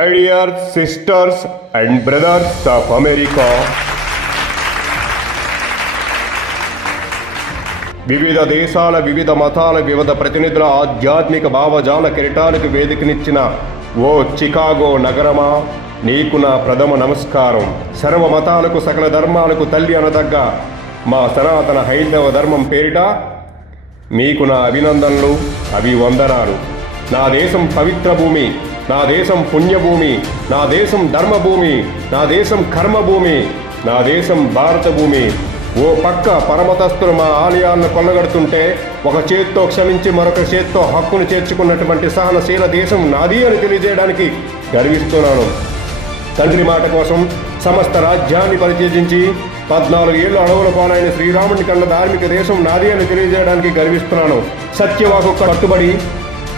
My dear sisters and brothers of America, వివిధ దేశాల వివిధ మతాల వివిధ ప్రతినిధుల ఆధ్యాత్మిక భావజాల కిరీటాలకు వేదికనిచ్చిన ఓ చికాగో నగరమా? నీకు నా ప్రథమ నమస్కారం. సర్వ మతాలకు సకల ధర్మాలకు తల్లి అనదగ్గ మా సనాతన హైందవ ధర్మం పేరిట మీకు నా అభినందనలు అభివందనాలు. నా దేశం పవిత్ర భూమి. నా దేశం పుణ్యభూమి నా దేశం ధర్మభూమి నా దేశం కర్మభూమి నా దేశం భారత భూమి ఓ పక్క పరమతస్తులు మా ఆలయాలను కొల్లగడుతుంటే ఒక చేత్తో క్షమించి మరొక చేత్తో హక్కును చేర్చుకున్నటువంటి సహనశీల దేశం నాది అని తెలియజేయడానికి గర్విస్తున్నాను. తండ్రి మాట కోసం సమస్త రాజ్యాన్ని పరిత్యజించి పద్నాలుగు ఏళ్ళు అడవుల పాలైన శ్రీరాముని కన్న ధార్మిక దేశం నాది అని తెలియజేయడానికి గర్విస్తున్నాను. సత్యవాకు కట్టుబడి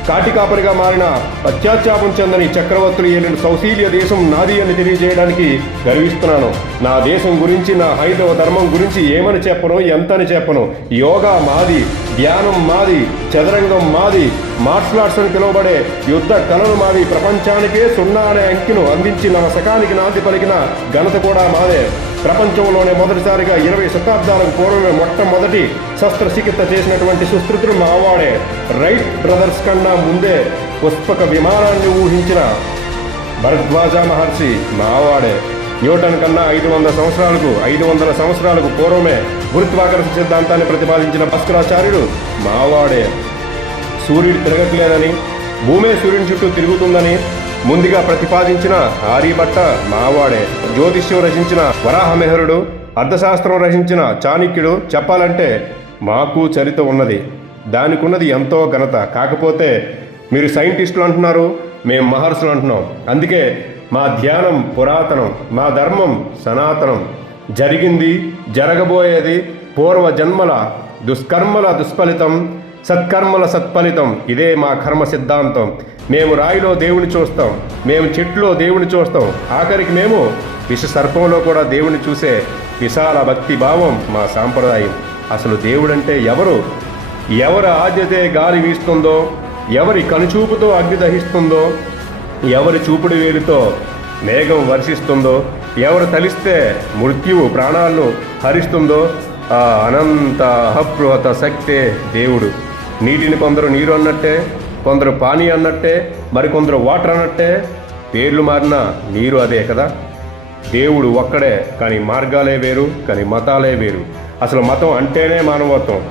కాటికాపరిగా మారిన పశ్చాత్తాపం చెందని చక్రవర్తులు ఏలిన సౌశీల్య దేశం నాది అని తెలియజేయడానికి గర్విస్తున్నాను. నా దేశం గురించి నా హైందవ ధర్మం గురించి ఏమని చెప్పను ఎంతని చెప్పను? యోగా మాది ధ్యానం మాది చదరంగం మాది మార్షల్ ఆర్ట్స్ అని పిలువబడే యుద్ధ కళలు మాది ప్రపంచానికే సున్నా అనే అంకిను అందించి నా శకానికి నాంది పలికిన ఘనత కూడా మాదే. ప్రపంచంలోనే మొదటిసారిగా ఇరవై శతాబ్దాలకు పూర్వమే మొట్టమొదటి శస్త్రచికిత్స చేసినటువంటి సుశ్రుతుడు మావాడే. రైట్ బ్రదర్స్ కన్నా ముందే పుష్పక విమానాన్ని ఊహించిన భరద్వాజ మహర్షి మావాడే. న్యూటన్ కన్నా ఐదు వందల సంవత్సరాలకు ఐదు వందల సంవత్సరాలకు పూర్వమే గురుత్వాకర్షణ సిద్ధాంతాన్ని ప్రతిపాదించిన భాస్కరాచార్యుడు మావాడే. సూర్యుడు తిరగట్లేదని భూమే సూర్యుని చుట్టూ తిరుగుతుందని ముందుగా ప్రతిపాదించిన ఆర్యభట్ట మావాడే. జ్యోతిష్యం రచించిన వరాహమెహరుడు అర్థశాస్త్రం రచించిన చాణక్యుడు చెప్పాలంటే మాకు చరిత ఉన్నది. దానికి ఉన్నది ఎంతో ఘనత. కాకపోతే మీరు సైంటిస్టులు అంటున్నారు మేము మహర్షులు అంటున్నాం. అందుకే మా ధ్యానం పురాతనం మా ధర్మం సనాతనం. జరిగింది జరగబోయేది పూర్వ జన్మల దుష్కర్మల దుష్ఫలితం సత్కర్మల సత్ఫలితం. ఇదే మా కర్మ సిద్ధాంతం. మేము రాయిలో దేవుని చూస్తాం మేము చెట్లో దేవుని చూస్తాం. ఆఖరికి మేము విష సర్పంలో కూడా దేవుని చూసే విశాల భక్తి భావం మా సాంప్రదాయం. అసలు దేవుడంటే ఎవరు? ఎవరి ఆద్యతే గాలి వీస్తుందో ఎవరి కనుచూపుతో అగ్ని దహిస్తుందో ఎవరి చూపుడు వేలితో మేఘం వర్షిస్తుందో ఎవరు తలిస్తే మృత్యువు ప్రాణాలను హరిస్తుందో ఆ అనంత అహబృహత శక్తే దేవుడు. నీటిని కొందరు నీరు అన్నట్టే కొందరు పానీ అన్నట్టే మరికొందరు వాటర్ అన్నట్టే పేర్లు మారిన నీరు అదే కదా? దేవుడు ఒక్కడే కానీ మార్గాలే వేరు కానీ మతాలే వేరు. అసలు మతం అంటేనే మానవత్వం.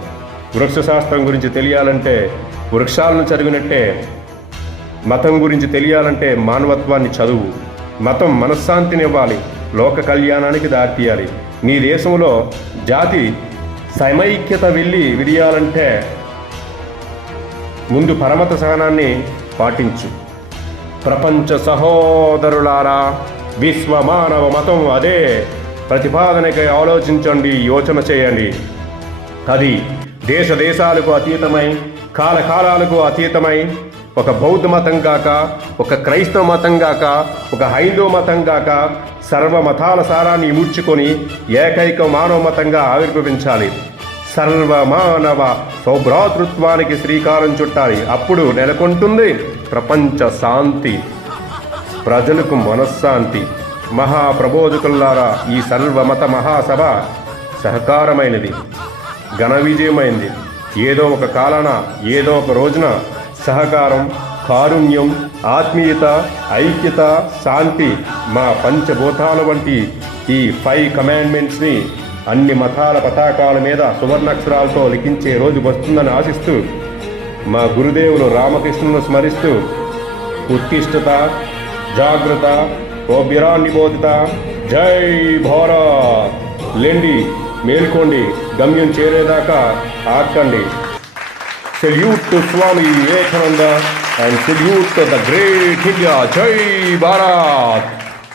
వృక్షశాస్త్రం గురించి తెలియాలంటే వృక్షాలను చదివినట్టే మతం గురించి తెలియాలంటే మానవత్వాన్ని చదువు. మతం మనశ్శాంతినివ్వాలి లోక కళ్యాణానికి దారితీయాలి. నీ దేశంలో జాతి సమైక్యత వెళ్ళి విడియాలంటే ముందు పరమత సహనాన్ని పాటించు. ప్రపంచ సహోదరులారా విశ్వ మానవ మతం అదే. ప్రతిపాదనకై ఆలోచించండి యోచన చేయండి. అది దేశ దేశాలకు అతీతమై కాలకాలాలకు అతీతమై ఒక బౌద్ధ మతం గాక ఒక క్రైస్తవ మతం గాక ఒక హైందవ మతం గాక సర్వ మతాల సారాన్ని ఇముడ్చుకొని ఏకైక మానవ మతంగా ఆవిర్భవించాలి. సర్వమానవ సౌభ్రాతృత్వానికి శ్రీకారం చుట్టాలి. అప్పుడు నెలకొంటుంది ప్రపంచ శాంతి. ప్రజలకు మనశ్శాంతి. మహాప్రబోధకుల్లారా ఈ సర్వమత మహాసభ సహకారమైనది. ఘన విజయమైంది. ఏదో ఒక కాలాన ఏదో ఒక రోజున సహకారం కారుణ్యం ఆత్మీయత ఐక్యత శాంతి మా పంచభూతాల వంటి ఈ ఫైవ్ కమాండ్మెంట్స్ని అన్ని మతాల పతాకాల మీద సువర్ణాక్షరాలతో లిఖించే రోజు వస్తుందని ఆశిస్తూ మా గురుదేవులు రామకృష్ణులను స్మరిస్తూ ఉత్తిష్టత జాగ్రత్త ఓ బిరాన్ని బోధిత జై భారత్. లెండి మేల్కోండి గమ్యం చేరేదాకా ఆక్కండి. Salute to Swami Vivekananda and salute to the great India Jai Bharat